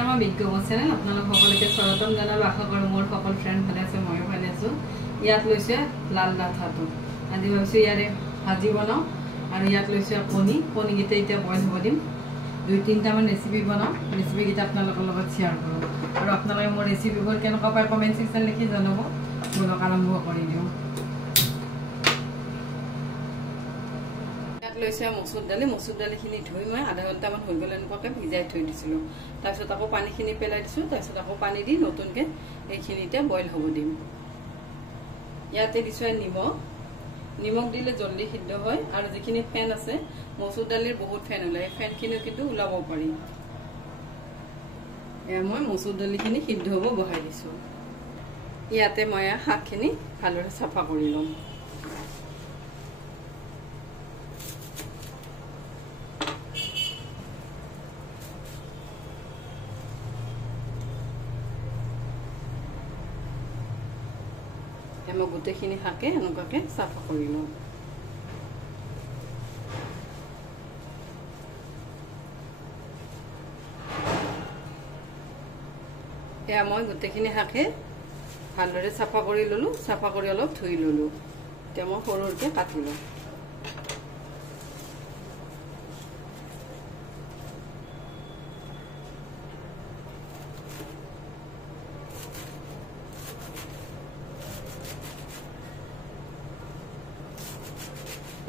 আমাৰ বিজ্ঞাপন চেনেল আপোনালোক সকলোকে স্বাগতম জনালোঁ। আশা কৰোঁ মোৰ সকলো ফ্ৰেণ্ড ভালে আছে, ময়ো ভালে আছোঁ। ইয়াত লৈছে লাল ডাঠাটো, আজি ভাবিছোঁ ইয়াৰে ভাজি বনাওঁ। আৰু ইয়াত লৈছে কণীকেইটা এতিয়া বইল হ'ব দিম। 2-3টামান ৰেচিপি বনাওঁ, ৰেচিপিকেইটা আপোনালোকৰ লগত শ্বেয়াৰ কৰোঁ। আৰু আপোনালোকে মোৰ ৰেচিপিবোৰ কেনেকুৱা পায় কমেণ্ট ছেকশ্যন লিখি জনাব। বলক আৰম্ভ কৰি দিওঁ। লৈছে মচুৰ দালিখিনি ধুই মই আধা ঘণ্টামান হৈ গ'ল এনেকুৱাকৈ ভিজাই থৈ দিছিলোঁ। তাৰপিছত আকৌ পানীখিনি পেলাই দিছোঁ। তাৰপিছত আকৌ পানী দি নতুনকৈ এইখিনিতে বইল হ'ব দিম। ইয়াতে দিছোঁ নিমখ দিলে জল্দি সিদ্ধ হয়। আৰু যিখিনি ফেন আছে, মচুৰ দালিৰ বহুত ফেন ওলায়, ফেনখিনিও কিন্তু ওলাব পাৰি। এয়া মই মচুৰ দালিখিনি সিদ্ধ হ'ব বহাই দিছোঁ। ইয়াতে মই শাকখিনি ভালদৰে চাফা কৰি ল'ম। মই গোটেইখিনি শাকে এনেকুৱাকৈ চাফা কৰি লওঁ। এয়া মই গোটেইখিনি শাকে ভালদৰে চাফা কৰি ল'লোঁ। চাফা কৰি অলপ ধুই ল'লোঁ। এতিয়া মই সৰুকৈ কাটি লওঁ।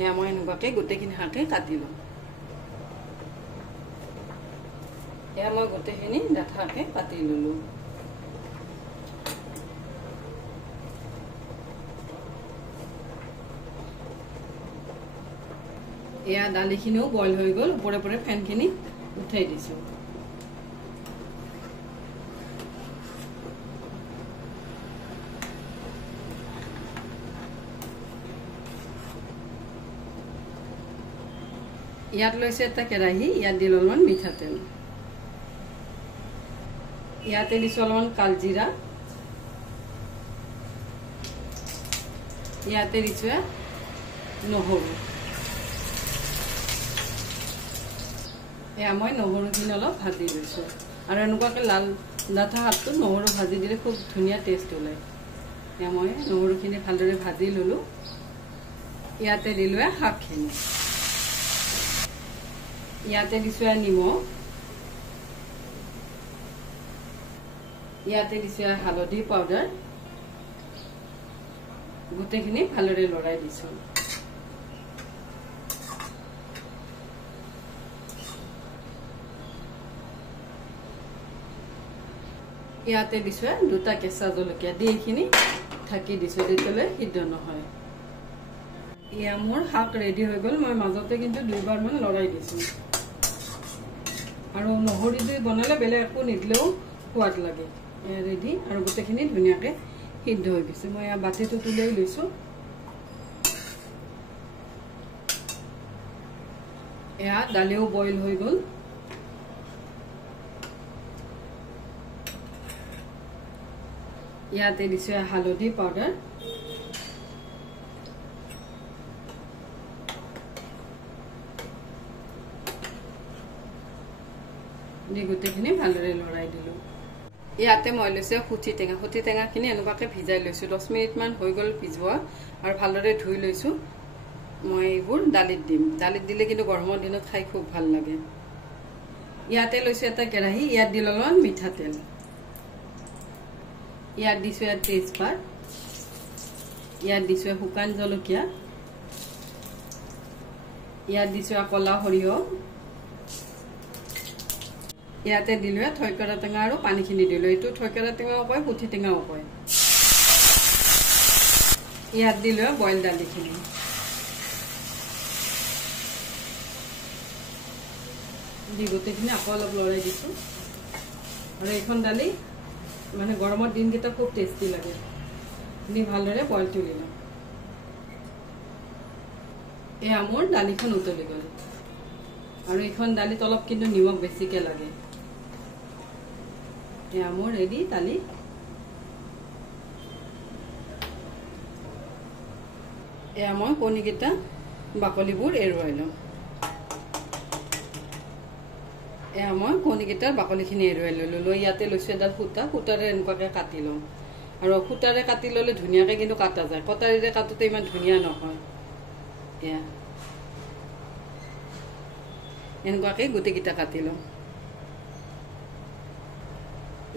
এয়া মই এনেকুৱাকৈ গোটেইখিনি শাকে কাটি লওঁ। এয়া মই গোটেইখিনি ডাঠাকে কাটি ল'লোঁ। এয়া দালিখিনিও বইল হৈ গ'ল, ওপৰে ওপৰে ফেনখিনি উঠাই দিছোঁ। ইয়াত লৈছে এটা কেৰাহী, ইয়াত দিলোঁ অলপমান মিঠাতেল। ইয়াতে দিছোঁ অলপমান কালজিৰা। ইয়াতে দিছোঁ নহৰু। এয়া মই নহৰুখিনি অলপ ভাজি লৈছোঁ। আৰু এনেকুৱাকৈ লাল ডাঠা শাকটোত নহৰু ভাজি দিলে খুব ধুনীয়া টেষ্ট ওলায়। এয়া মই নহৰুখিনি ভালদৰে ভাজি ল'লোঁ। ইয়াতে দিলোঁ শাকখিনি। ইয়াতে দিছোঁ নিমখ। ইয়াতে দিছোঁ হালধি পাউডাৰ। গোটেইখিনি ভালদৰে লৰাই দিছোঁ। ইয়াতে দিছোঁ 2টা কেঁচা জলকীয়া দি এইখিনি ঢাকি দিছোঁ যেতিয়ালৈ সিদ্ধ নহয়। এয়া মোৰ শাক ৰেডি হৈ গ'ল। মই মাজতে কিন্তু 2বাৰমান লৰাই দিছোঁ। আৰু নহৰু দি বনালে বেলেগ একো নিদিলেও সোৱাদ লাগে। এয়া ৰেডি আৰু গোটেইখিনি ধুনীয়াকৈ সিদ্ধ হৈ গৈছে। মই এয়া বাতিটো তুলি লৈছোঁ। এয়া দালিও বইল হৈ গ'ল। ইয়াতে দিছোঁ হালধি পাউডাৰ। দি গোটেইখিনি ভালদৰে লৰাই দিলোঁ। ইয়াতে মই লৈছোঁ সুঠি টেঙাখিনি এনেকুৱাকৈ ভিজাই লৈছোঁ। 10 মিনিটমান হৈ গ'ল ভিজোৱা। আৰু ভালদৰে ধুই লৈছোঁ। মই এইবোৰ দালিত দিম। দালিত দিলে কিন্তু গৰমৰ দিনত খাই খুব ভাল লাগে। ইয়াতে লৈছোঁ এটা কেৰাহী। ইয়াত দিলোঁ অলপমান মিঠাতেল। ইয়াত দিছোঁ তেজপাত। ইয়াত দিছোঁ শুকান জলকীয়া। ইয়াত দিছোঁ ক'লা সৰিয়হ। ইয়াতে দিলোঁ থৈকৰা টেঙা আৰু পানীখিনি দিলোঁ। এইটো থৈকৰা টেঙাও কয়, সুঠি টেঙাও কয়। ইয়াত দিলোঁ বইল দালিখিনি। দি গোটেইখিনি আকৌ অলপ লৰাই দিছোঁ। আৰু এইখন দালি মানে গৰমৰ দিনকেইটা খুব টেষ্টি লাগে। দি ভালদৰে বইল তুলি লওঁ। এয়া মোৰ দালিখন উতলি গ'ল। আৰু এইখন দালিত অলপ কিন্তু নিমখ বেছিকৈ লাগে। এয়া মোৰ ৰেডি দালি। এয়া মই কণীকেইটা বাকলিবোৰ এৰুৱাই লওঁ। এয়া মই কণীকেইটাৰ বাকলিখিনি এৰুৱাই ল'লোঁ লৈ ইয়াতে লৈছোঁ এডাল সূতা সূতাৰে এনেকুৱাকৈ কাটি লওঁ আৰু সূতাৰে কাটি ল'লে ধুনীয়াকৈ কিন্তু কাটা যায় কটাৰীৰে কাটোতে ইমান ধুনীয়া নহয় এয়া এনেকুৱাকৈ গোটেইকেইটা কাটি লওঁ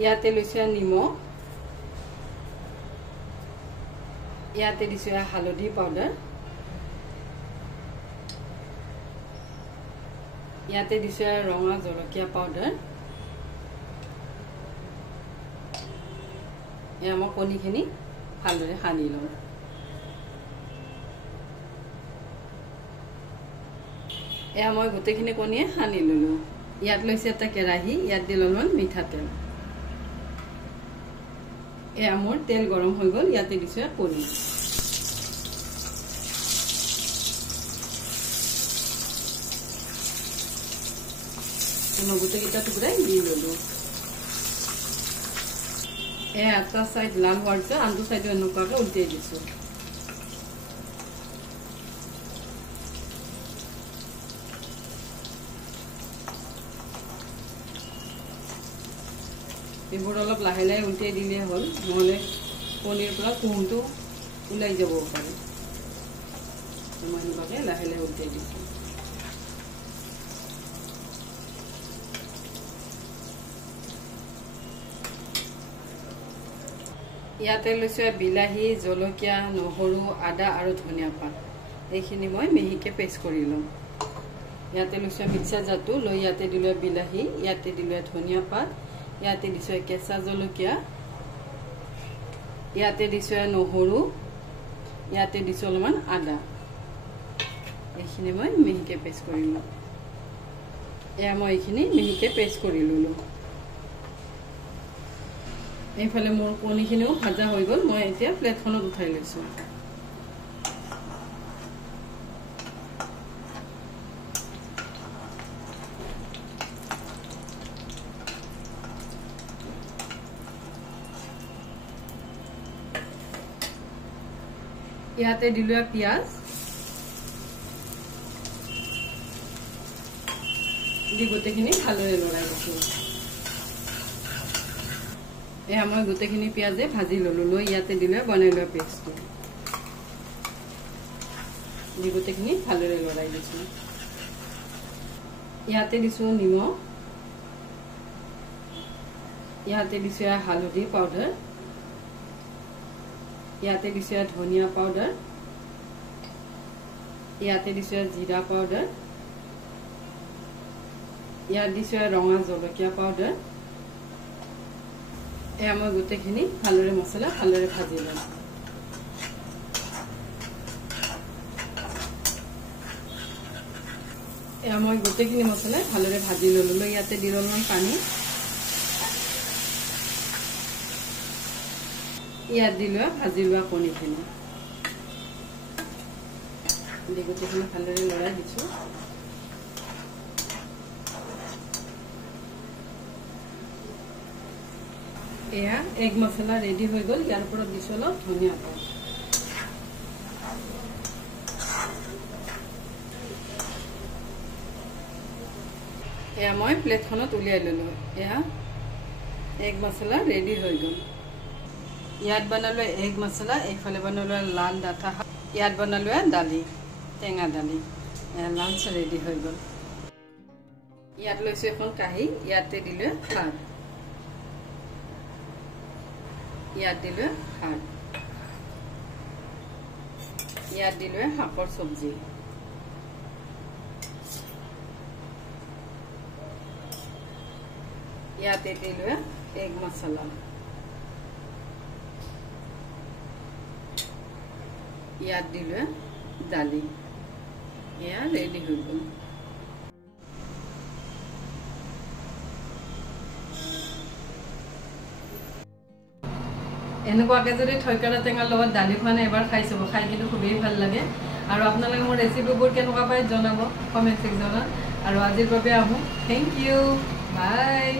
ইয়াতে লৈছোঁ নিমখ ইয়াতে দিছোঁ হালধি পাউডাৰ ইয়াতে দিছোঁ ৰঙা জলকীয়া পাউডাৰ এয়া মই কণীখিনি ভালদৰে সানি লওঁ এয়া মই গোটেইখিনি কণীয়ে সানি ল'লোঁ ইয়াত লৈছোঁ এটা কেৰাহী ইয়াত দি ল'লোঁ মিঠাতেল এয়া মোৰ তেল গৰম হৈ গ'ল ইয়াতে দিছোঁ কণী মই গোটেইকেইটা টুকুৰাই দি ল'লোঁ এয়া এটা চাইড লাল হোৱাৰ পিছত আনটো চাইডো এনেকুৱাকৈ উল্টিয়াই দিছোঁ এইবোৰ অলপ লাহে লাহে উল্টিয়াই দিলে হ'ল নহ'লে কণীৰ পৰা কুহুমটো ওলাই যাব পাৰে মই এনেকুৱাকৈ লাহে লাহে উল্টিয়াই দিছোঁ ইয়াতে লৈছোঁ বিলাহী জলকীয়া নহৰু আদা আৰু ধনিয়া পাত এইখিনি মই মিহিকৈ পেষ্ট কৰি ল'ম ইয়াতে লৈছোঁ মিক্সাৰ জাৰটো লৈ ইয়াতে দিলোঁ বিলাহী ইয়াতে দিলোঁ ধনিয়া পাত ইয়াতে দিছোঁ কেঁচা জলকীয়া ইয়াতে দিছোঁ নহৰু ইয়াতে দিছোঁ অলপমান আদা এইখিনি মই মিহিকৈ পেষ্ট কৰি ল'ম এয়া মই এইখিনি মিহিকৈ পেষ্ট কৰি ল'লোঁ এইফালে মোৰ কণীখিনিও ভাজা হৈ গ'ল মই এতিয়া প্লেটখনত উঠাই লৈছোঁ ইয়াতে দিলোঁ পিঁয়াজ দি গোটেইখিনি ভালদৰে লৰাই লৈছোঁ এয়া মই গোটেইখিনি পিঁয়াজে ভাজি ল'লোঁ লৈ ইয়াতে দিলোঁ বনাই লোৱা পেষ্টটো দি গোটেইখিনি ভালদৰে লৰাই দিছোঁ ইয়াতে দিছোঁ নিমখ ইয়াতে দিছোঁ হালধি পাউডাৰ ইয়াতে দিছোঁ ধনিয়া পাউডাৰ ইয়াতে দিছোঁ জিৰা পাউডাৰ ইয়াত দিছোঁ ৰঙা জলকীয়া পাউডাৰ এয়া মই গোটেইখিনি ভালদৰে মছলা ভালদৰে ভাজি ল'ম এয়া মই গোটেইখিনি মছলা ভালদৰে ভাজি ল'লোঁ লৈ ইয়াতে দি ল'ম পানী ইয়াত দি লোৱা ভাজি লোৱা কণীখিনি দি গোটেইখিনি ভালদৰে লৰাই দিছোঁ এয়া এগ মছলা ৰেডি হৈ গ'ল ইয়াৰ ওপৰত দিছোঁ অলপ ধনিয়া পাত এয়া মই প্লেটখনত উলিয়াই ল'লোঁ এয়া এগ মছলা ৰেডি হৈ গ'ল ইয়াত বনালোঁ এগ মছলা এইফালে বনালোঁ লাল ডাঠা ইয়াত বনালোঁ দালি টেঙা দালি লাঞ্চ ৰেডি হৈ গ'ল ইয়াত লৈছোঁ এখন কাঁহী ইয়াতে দিলোঁ শাক ইয়াত দিলোঁ শাক ইয়াত দিলোঁ শাকৰ চব্জি ইয়াতে দিলোঁ এগ মছলা ইয়াত দিলোঁ দালি এয়া ৰেডি হৈ গ'ল এনেকুৱাকৈ যদি থৈকাৰা টেঙাৰ লগত দালি খোৱা নাই এবাৰ খাই চাব খাই কিন্তু খুবেই ভাল লাগে আৰু আপোনালোকে মোৰ ৰেচিপিবোৰ কেনেকুৱা পায় জনাব কমেণ্ট ছেকশ্যনত আৰু আজিৰ বাবে আহোঁ থেংক ইউ বাই